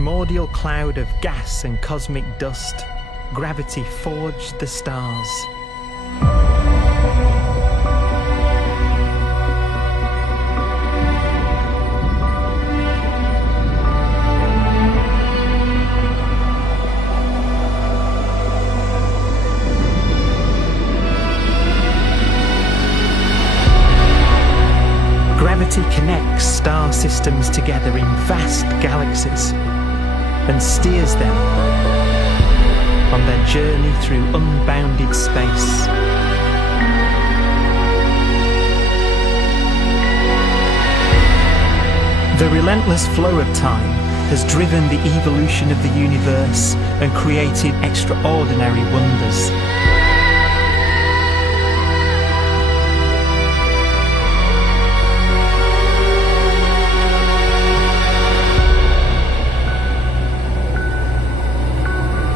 primordial cloud of gas and cosmic dust, gravity forged the stars. Gravity connects star systems together in vast galaxies and steers them on their journey through unbounded space. The relentless flow of time has driven the evolution of the universe and created extraordinary wonders.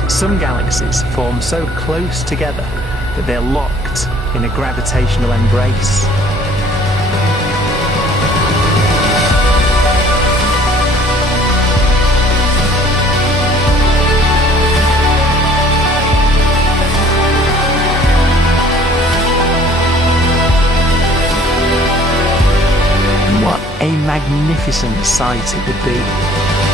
Some galaxies form so close together that they're locked in a gravitational embrace. What a magnificent sight it would be.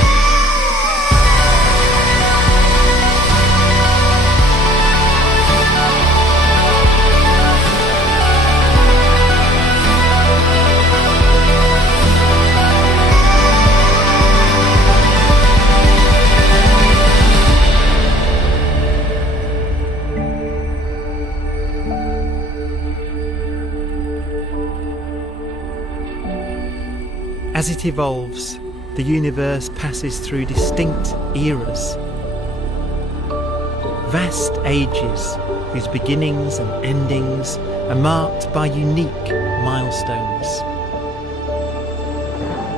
As it evolves, the universe passes through distinct eras. Vast ages whose beginnings and endings are marked by unique milestones.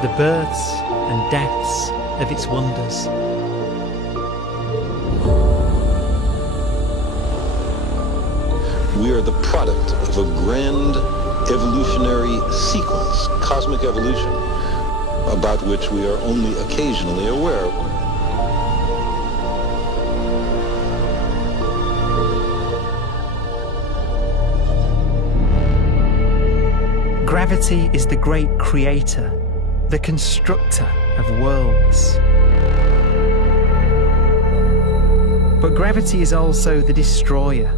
The births and deaths of its wonders. We are the product of a grand evolutionary sequence, cosmic evolution, about which we are only occasionally aware. Gravity is the great creator, the constructor of worlds. But gravity is also the destroyer,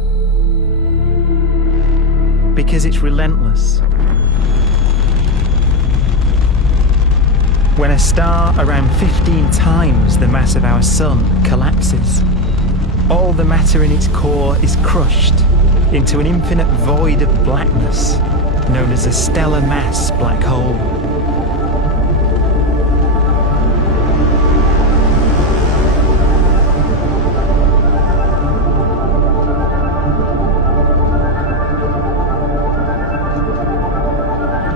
because it's relentless. When a star around 15 times the mass of our Sun collapses, all the matter in its core is crushed into an infinite void of blackness known as a stellar mass black hole.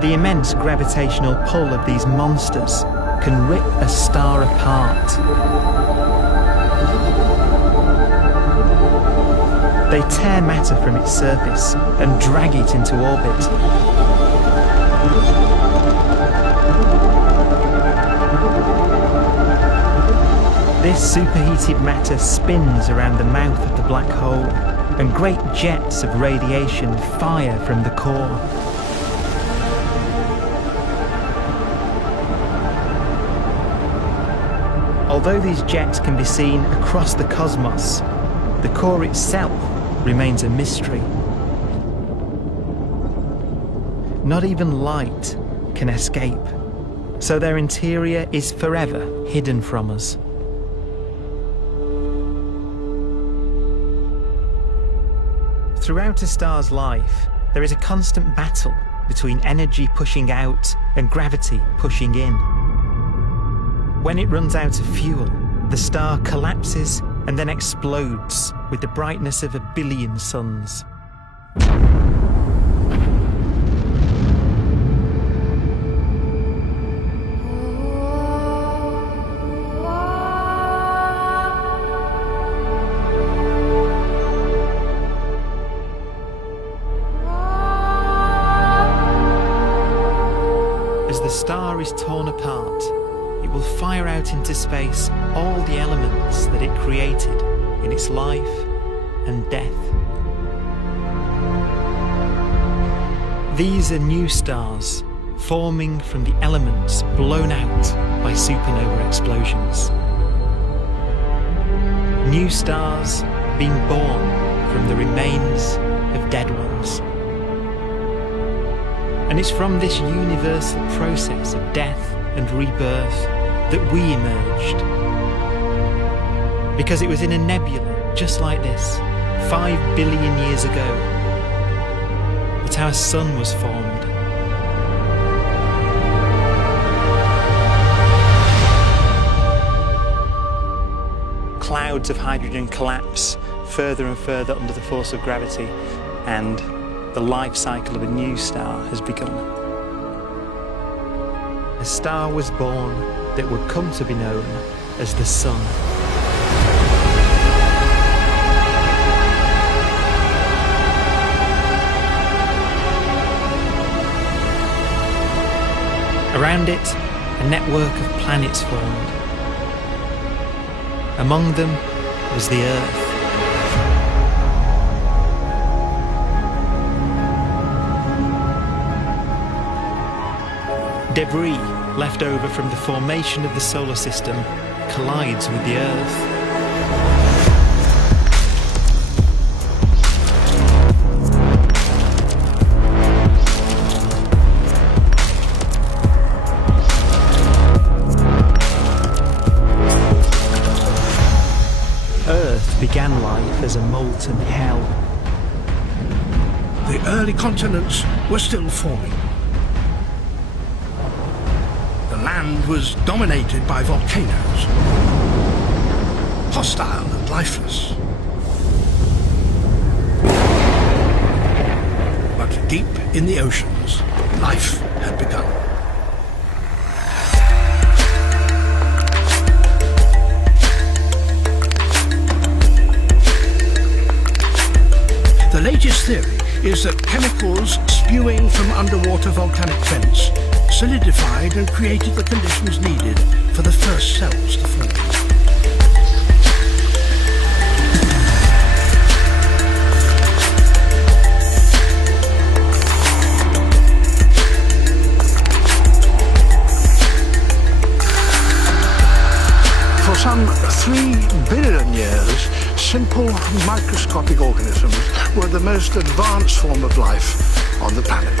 The immense gravitational pull of these monsters can rip a star apart. They tear matter from its surface and drag it into orbit. This superheated matter spins around the mouth of the black hole, and great jets of radiation fire from the core. Although these jets can be seen across the cosmos, the core itself remains a mystery. Not even light can escape, so their interior is forever hidden from us. Throughout a star's life, there is a constant battle between energy pushing out and gravity pushing in. When it runs out of fuel, the star collapses and then explodes with the brightness of 1 billion suns. As the star is torn apart, it will fire out out into space all the elements that it created in its life and death. These are new stars forming from the elements blown out by supernova explosions. New stars being born from the remains of dead ones. And it's from this universal process of death and rebirth that we emerged. Because it was in a nebula just like this, 5 billion years ago, that our sun was formed. Clouds of hydrogen collapse further and further under the force of gravity, and the life cycle of a new star has begun. A star was born that would come to be known as the Sun. Around it, a network of planets formed. Among them was the Earth. Debris left over from the formation of the solar system collides with the Earth. Earth began life as a molten hell. The early continents were still forming. The land was dominated by volcanoes, hostile and lifeless. But deep in the oceans, life had begun. The latest theory is that chemicals spewing from underwater volcanic vents solidified and created the conditions needed for the first cells to form. For some 3 billion years, simple microscopic organisms were the most advanced form of life on the planet.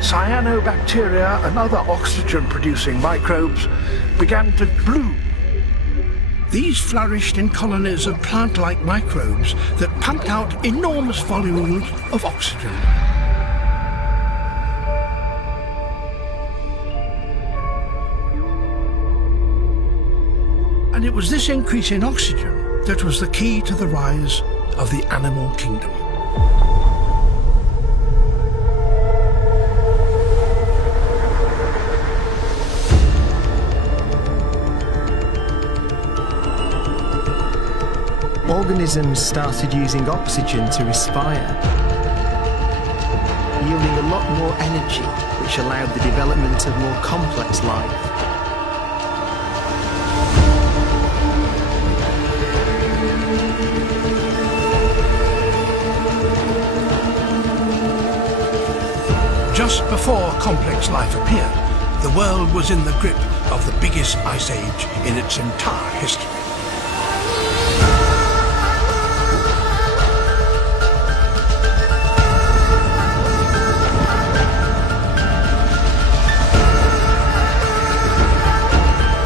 Cyanobacteria and other oxygen-producing microbes began to bloom. These flourished in colonies of plant-like microbes that pumped out enormous volumes of oxygen. And it was this increase in oxygen that was the key to the rise of the animal kingdom. Organisms started using oxygen to respire, yielding a lot more energy, which allowed the development of more complex life. Just before complex life appeared, the world was in the grip of the biggest ice age in its entire history.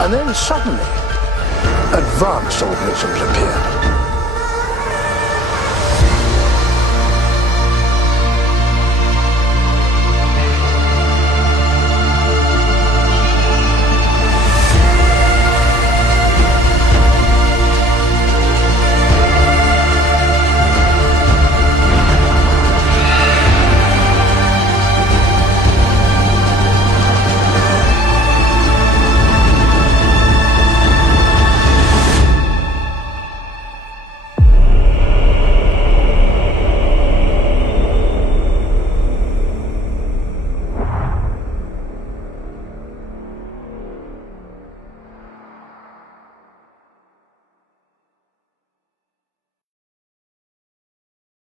And then suddenly, advanced organisms appeared.